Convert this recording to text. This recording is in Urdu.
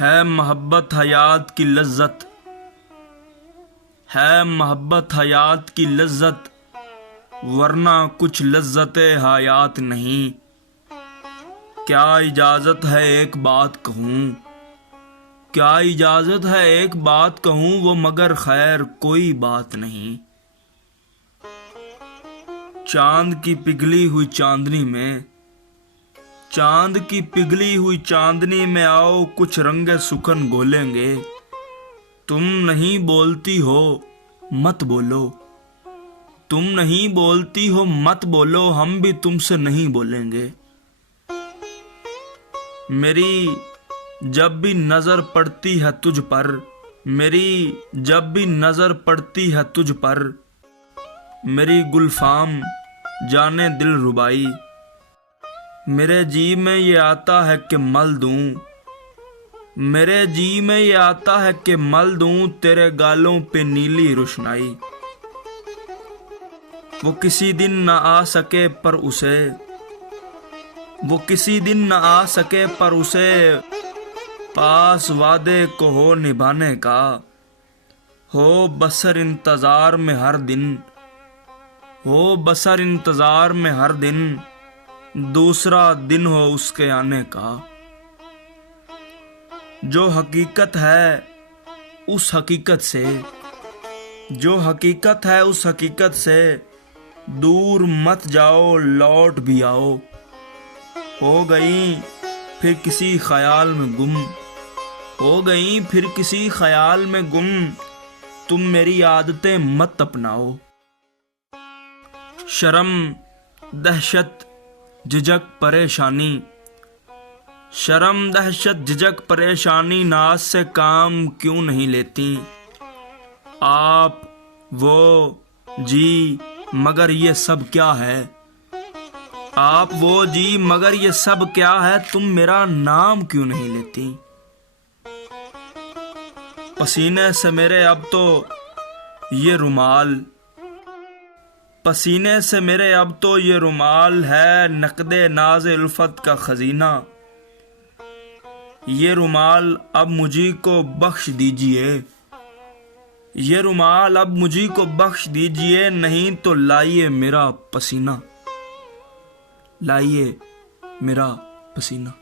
ہے محبت حیات کی لذت، ہے محبت حیات کی لذت، ورنہ کچھ لذت حیات نہیں۔ کیا اجازت ہے ایک بات کہوں، کیا اجازت ہے ایک بات کہوں، وہ مگر خیر کوئی بات نہیں۔ چاند کی پگھلی ہوئی چاندنی میں، چاند کی پگھلی ہوئی چاندنی میں آؤ کچھ رنگ سخن گھولیں گے۔ تم نہیں بولتی ہو مت بولو، تم نہیں بولتی ہو مت بولو، ہم بھی تم سے نہیں بولیں گے۔ میری جب بھی نظر پڑتی ہے تجھ پر، میری جب بھی نظر پڑتی ہے تجھ پر، میری گلفام جانے دل ربائی، میرے جی میں یہ آتا ہے کہ مل دوں، میرے جی میں یہ آتا ہے کہ مل دوں تیرے گالوں پہ نیلی روشنائی۔ وہ کسی دن نہ آ سکے پر اسے، وہ کسی دن نہ آ سکے پر اسے پاس وعدے کو ہو نبھانے کا، ہو بسر انتظار میں ہر دن، ہو بسر انتظار میں ہر دن، دوسرا دن ہو اس کے آنے کا۔ جو حقیقت ہے اس حقیقت سے، جو حقیقت ہے اس حقیقت سے دور مت جاؤ لوٹ بھی آؤ۔ ہو گئیں پھر کسی خیال میں گم، ہو گئیں پھر کسی خیال میں گم، تم میری عادتیں مت اپناؤ۔ شرم دہشت جھجک پریشانی، شرم دہشت جھجک پریشانی ناز سے کام کیوں نہیں لیتی؟ آپ وہ جی مگر یہ سب کیا ہے، آپ وہ جی مگر یہ سب کیا ہے، تم میرا نام کیوں نہیں لیتی؟ پسینے سے میرے اب تو یہ رومال، پسینے سے میرے اب تو یہ رومال ہے نقد ناز الفت کا خزینہ۔ یہ رومال اب مجھے کو بخش دیجئے، یہ رومال اب مجھے کو بخش دیجئے، نہیں تو لائیے میرا پسینہ، لائیے میرا پسینہ۔